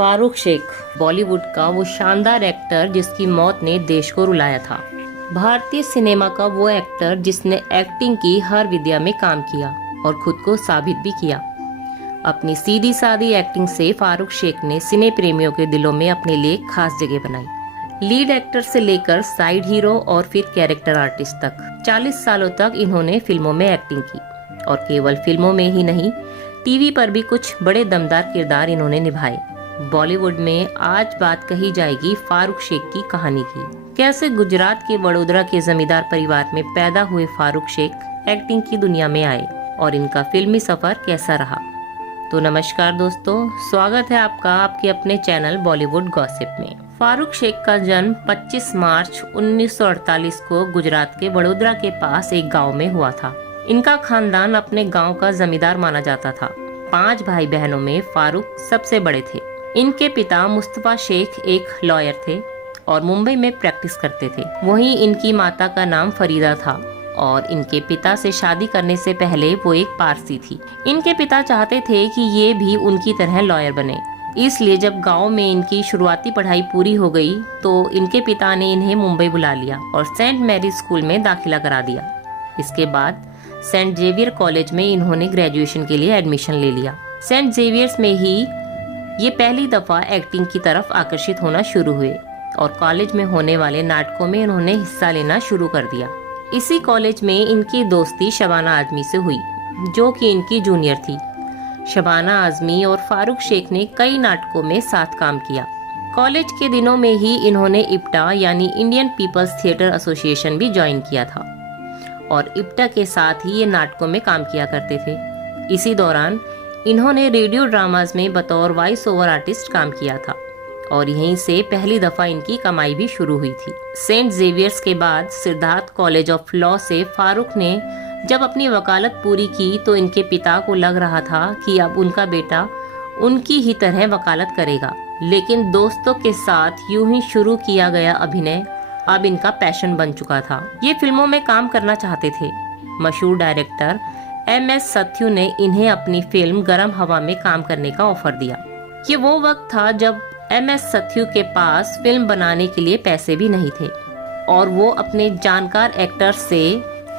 फारूक शेख बॉलीवुड का वो शानदार एक्टर जिसकी मौत ने देश को रुलाया था। भारतीय सिनेमा का वो एक्टर जिसने एक्टिंग की हर विद्या में काम किया और खुद को साबित भी किया। अपनी सीधी सादी एक्टिंग से फारूक शेख ने सिने प्रेमियों के दिलों में अपने लिए खास जगह बनाई। लीड एक्टर से लेकर साइड हीरो और फिर कैरेक्टर आर्टिस्ट तक 40 सालों तक इन्होंने फिल्मों में एक्टिंग की और केवल फिल्मों में ही नहीं, टीवी पर भी कुछ बड़े दमदार किरदार इन्होंने निभाए। बॉलीवुड में आज बात कही जाएगी फारूक शेख की कहानी की। कैसे गुजरात के वडोदरा के जमींदार परिवार में पैदा हुए फारूक शेख एक्टिंग की दुनिया में आए और इनका फिल्मी सफर कैसा रहा। तो नमस्कार दोस्तों, स्वागत है आपका आपके अपने चैनल बॉलीवुड गॉसिप में। फारूक शेख का जन्म 25 मार्च 1948 को गुजरात के वडोदरा के पास एक गांव में हुआ था। इनका खानदान अपने गांव का जमींदार माना जाता था। 5 भाई बहनों में फारूक सबसे बड़े थे। इनके पिता मुस्तफा शेख एक लॉयर थे और मुंबई में प्रैक्टिस करते थे। वहीं इनकी माता का नाम फरीदा था और इनके पिता से शादी करने से पहले वो एक पारसी थी। इनके पिता चाहते थे कि ये भी उनकी तरह लॉयर बने, इसलिए जब गांव में इनकी शुरुआती पढ़ाई पूरी हो गई तो इनके पिता ने इन्हें मुंबई बुला लिया और सेंट मैरी स्कूल में दाखिला करा दिया। इसके बाद सेंट जेवियर कॉलेज में इन्होंने ग्रेजुएशन के लिए एडमिशन ले लिया। सेंट जेवियर्स में ही ये पहली दफा एक्टिंग की तरफ आकर्षित होना शुरू हुए और कॉलेज में होने वाले नाटकों में इन्होंने हिस्सा लेना शुरू कर दिया। इसी कॉलेज में इनकी दोस्ती शबाना आजमी से हुई, जो कि इनकी जूनियर थी। शबाना आजमी और फारूक शेख ने कई नाटकों में साथ काम किया। कॉलेज के दिनों में ही इन्होंने इप्टा यानी इंडियन पीपल्स थिएटर एसोसिएशन भी ज्वाइन किया था और इप्टा के साथ ही ये नाटकों में काम किया करते थे। इसी दौरान इन्होंने रेडियो ड्रामाज में बतौर वॉइस ओवर आर्टिस्ट काम किया था और यहीं से पहली दफा इनकी कमाई भी शुरू हुई थी। सेंट जेवियर्स के बाद सिद्धार्थ कॉलेज ऑफ लॉ से फारूक ने जब अपनी वकालत पूरी की तो इनके पिता को लग रहा था कि अब उनका बेटा उनकी ही तरह वकालत करेगा, लेकिन दोस्तों के साथ यूं ही शुरू किया गया अभिनय अब इनका पैशन बन चुका था। ये फिल्मों में काम करना चाहते थे। मशहूर डायरेक्टर MS सत्यू ने इन्हें अपनी फिल्म गरम हवा में काम करने का ऑफर दिया। ये वो वक्त था जब MS सत्यू के पास फिल्म बनाने के लिए पैसे भी नहीं थे और वो अपने जानकार एक्टर से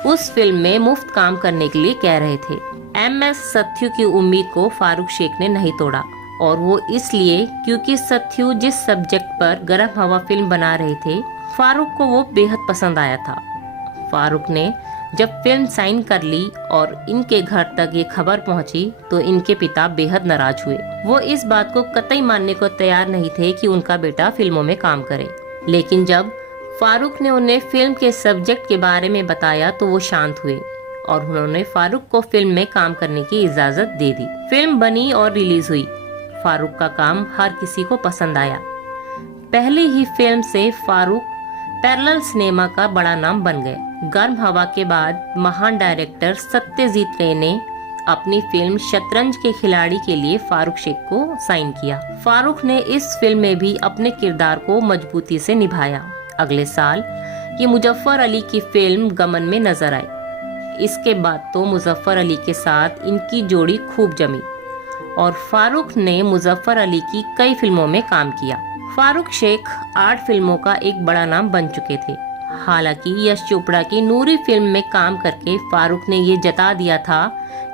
उस फिल्म में मुफ्त काम करने के लिए कह रहे थे। MS सत्यू की उम्मीद को फारूक शेख ने नहीं तोड़ा और वो इसलिए क्योंकि सत्यू जिस सब्जेक्ट पर गरम हवा फिल्म बना रहे थे फारूक को वो बेहद पसंद आया था। फारूक ने जब फिल्म साइन कर ली और इनके घर तक ये खबर पहुंची तो इनके पिता बेहद नाराज हुए। वो इस बात को कतई मानने को तैयार नहीं थे कि उनका बेटा फिल्मों में काम करे, लेकिन जब फारूक ने उन्हें फिल्म के सब्जेक्ट के बारे में बताया तो वो शांत हुए और उन्होंने फारूक को फिल्म में काम करने की इजाजत दे दी। फिल्म बनी और रिलीज हुई। फारूक का काम हर किसी को पसंद आया। पहली ही फिल्म से फारूक पैरेलल सिनेमा का बड़ा नाम बन गए। गर्म हवा के बाद महान डायरेक्टर सत्यजीत रे ने अपनी फिल्म शतरंज के खिलाड़ी के लिए फारूक शेख को साइन किया। फारूक ने इस फिल्म में भी अपने किरदार को मजबूती से निभाया। अगले साल ये मुजफ्फर अली की फिल्म गमन में नजर आए। इसके बाद तो मुजफ्फर अली के साथ इनकी जोड़ी खूब जमी और फारूक ने मुजफ्फर अली की कई फिल्मों में काम किया। फारूक शेख 8 फिल्मों का एक बड़ा नाम बन चुके थे। हालांकि यश चोपड़ा की नूरी फिल्म में काम करके फारूक ने ये जता दिया था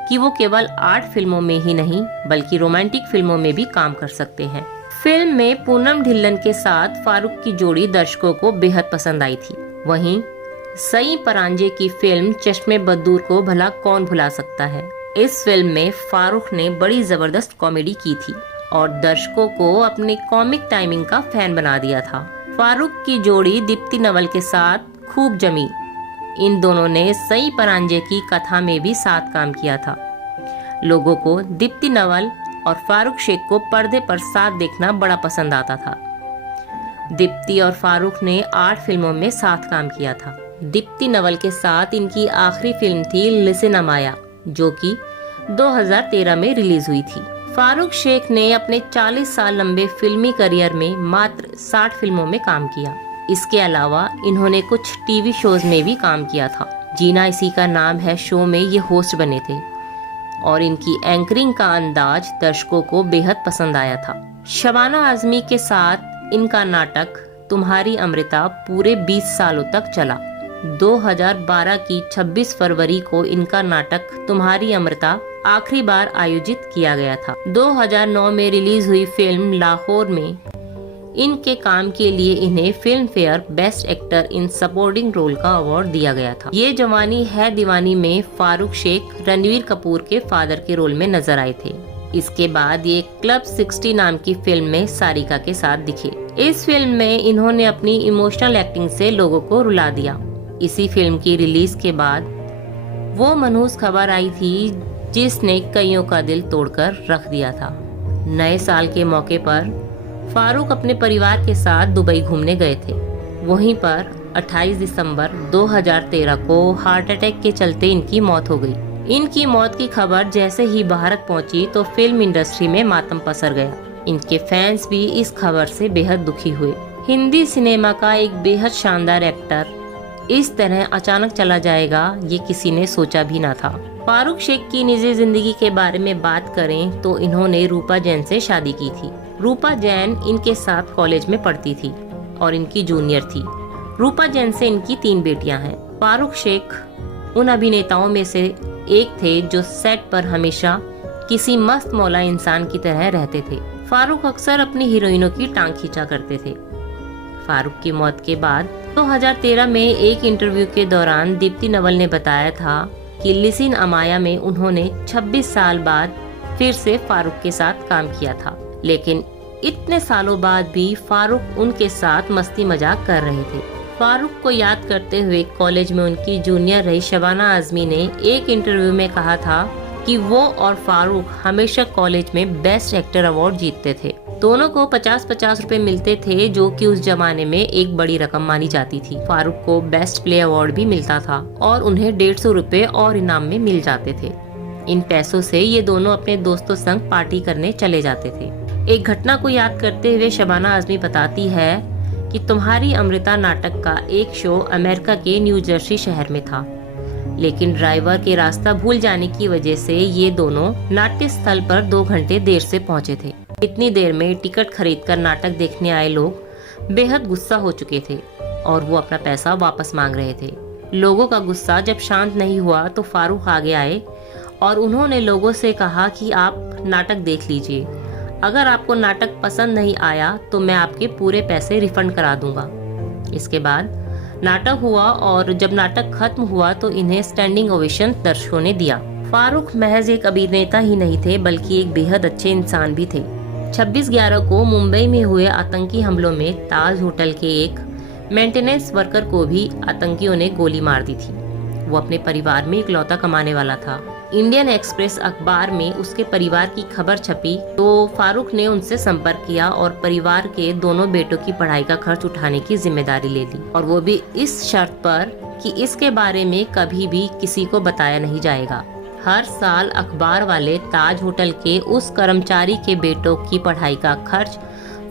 कि वो केवल 8 फिल्मों में ही नहीं बल्कि रोमांटिक फिल्मों में भी काम कर सकते हैं। फिल्म में पूनम ढिल्लन के साथ फारूक की जोड़ी दर्शकों को बेहद पसंद आई थी। वहीं सई परांजे की फिल्म चश्मे बदूर को भला कौन भुला सकता है। इस फिल्म में फारूक ने बड़ी जबरदस्त कॉमेडी की थी और दर्शकों को अपने कॉमिक टाइमिंग का फैन बना दिया था। फारूक की जोड़ी दीप्ति नवल के साथ खूब जमी। इन दोनों ने सई परांजे की कथा में भी साथ काम किया था। लोगों को दीप्ति नवल और फारूक शेख को पर्दे पर साथ देखना बड़ा पसंद आता था। दीप्ति और फारूक ने 8 फिल्मों में साथ काम किया था। दीप्ति नवल के साथ इनकी आखिरी फिल्म थी लिसन अमाया, जो कि 2013 में रिलीज हुई थी। फारूक शेख ने अपने 40 साल लंबे फिल्मी करियर में मात्र 60 फिल्मों में काम किया। इसके अलावा इन्होंने कुछ टीवी शोज में भी काम किया था। जीना इसी का नाम है शो में ये होस्ट बने थे और इनकी एंकरिंग का अंदाज दर्शकों को बेहद पसंद आया था। शबाना आजमी के साथ इनका नाटक तुम्हारी अमृता पूरे 20 सालों तक चला। 2012 की 26 फरवरी को इनका नाटक तुम्हारी अमृता आखिरी बार आयोजित किया गया था। 2009 में रिलीज हुई फिल्म लाहौर में इनके काम के लिए इन्हें Filmfare best actor in supporting role का अवार्ड दिया गया था। ये जवानी है दीवानी में फारूक शेख रणवीर कपूर के फादर के रोल में नजर आए थे। इसके बाद ये क्लब 60 नाम की फिल्म में सारिका के साथ दिखे। इस फिल्म में इन्होंने अपनी इमोशनल एक्टिंग से लोगों को रुला दिया। इसी फिल्म की रिलीज के बाद वो मनहूस खबर आई थी जिसने कईयों का दिल तोड़कर रख दिया था। नए साल के मौके पर फारूक अपने परिवार के साथ दुबई घूमने गए थे। वहीं पर 28 दिसंबर 2013 को हार्ट अटैक के चलते इनकी मौत हो गई। इनकी मौत की खबर जैसे ही भारत पहुंची तो फिल्म इंडस्ट्री में मातम पसर गया। इनके फैंस भी इस खबर से बेहद दुखी हुए। हिंदी सिनेमा का एक बेहद शानदार एक्टर इस तरह अचानक चला जाएगा ये किसी ने सोचा भी ना था। फारूक शेख की निजी जिंदगी के बारे में बात करें तो इन्होंने रूपा जैन से शादी की थी। रूपा जैन इनके साथ कॉलेज में पढ़ती थी और इनकी जूनियर थी। रूपा जैन से इनकी 3 बेटियां हैं। फारूक शेख उन अभिनेताओं में से एक थे जो सेट पर हमेशा किसी मस्त मौला इंसान की तरह रहते थे। फारूक अक्सर अपनी हीरोइनों की टांग खींचा करते थे। फारूक की मौत के बाद 2013 में एक इंटरव्यू के दौरान दीप्ति नवल ने बताया था कि लिसिन अमाया में उन्होंने 26 साल बाद फिर से फारूक के साथ काम किया था, लेकिन इतने सालों बाद भी फारूक उनके साथ मस्ती मजाक कर रहे थे। फारूक को याद करते हुए कॉलेज में उनकी जूनियर रही शबाना आजमी ने एक इंटरव्यू में कहा था कि वो और फारूक हमेशा कॉलेज में बेस्ट एक्टर अवार्ड जीतते थे। दोनों को 50-50 रुपए मिलते थे, जो कि उस जमाने में एक बड़ी रकम मानी जाती थी। फारूक को बेस्ट प्ले अवार्ड भी मिलता था और उन्हें 150 रुपए और इनाम में मिल जाते थे। इन पैसों से ये दोनों अपने दोस्तों संग पार्टी करने चले जाते थे। एक घटना को याद करते हुए शबाना आजमी बताती है कि तुम्हारी अमृता नाटक का एक शो अमेरिका के न्यू जर्सी शहर में था, लेकिन ड्राइवर के रास्ता भूल जाने की वजह से ये दोनों नाट्य स्थल पर 2 घंटे देर से पहुंचे थे। इतनी देर में टिकट खरीदकर नाटक देखने आए लोग बेहद गुस्सा हो चुके थे और वो अपना पैसा वापस मांग रहे थे। लोगों का गुस्सा जब शांत नहीं हुआ तो फारूक आगे आए और उन्होंने लोगों से कहा कि आप नाटक देख लीजिए, अगर आपको नाटक पसंद नहीं आया तो मैं आपके पूरे पैसे रिफंड करा दूंगा। इसके बाद नाटक हुआ और जब नाटक खत्म हुआ तो इन्हें स्टैंडिंग ओवेशन दर्शकों ने दिया। फारूक महज एक अभिनेता ही नहीं थे बल्कि एक बेहद अच्छे इंसान भी थे। 26/11 को मुंबई में हुए आतंकी हमलों में ताज होटल के एक मेंटेनेंस वर्कर को भी आतंकियों ने गोली मार दी थी। वो अपने परिवार में इकलौता कमाने वाला था। इंडियन एक्सप्रेस अखबार में उसके परिवार की खबर छपी तो फारूक ने उनसे संपर्क किया और परिवार के दोनों बेटों की पढ़ाई का खर्च उठाने की जिम्मेदारी ले ली, और वो भी इस शर्त पर कि इसके बारे में कभी भी किसी को बताया नहीं जाएगा। हर साल अखबार वाले ताज होटल के उस कर्मचारी के बेटों की पढ़ाई का खर्च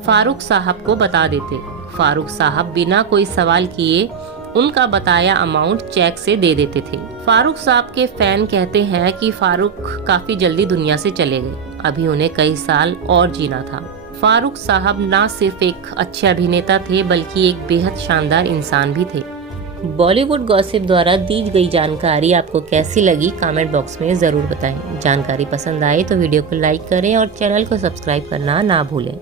फारूक साहब को बता देते। फारूक साहब बिना कोई सवाल किए उनका बताया अमाउंट चेक से दे देते थे। फारूक साहब के फैन कहते हैं कि फारूक काफी जल्दी दुनिया से चले गए, अभी उन्हें कई साल और जीना था। फारूक साहब ना सिर्फ एक अच्छे अभिनेता थे बल्कि एक बेहद शानदार इंसान भी थे। बॉलीवुड गॉसिप द्वारा दी गई जानकारी आपको कैसी लगी कमेंट बॉक्स में जरूर बताएं। जानकारी पसंद आए तो वीडियो को लाइक करें और चैनल को सब्सक्राइब करना ना भूलें।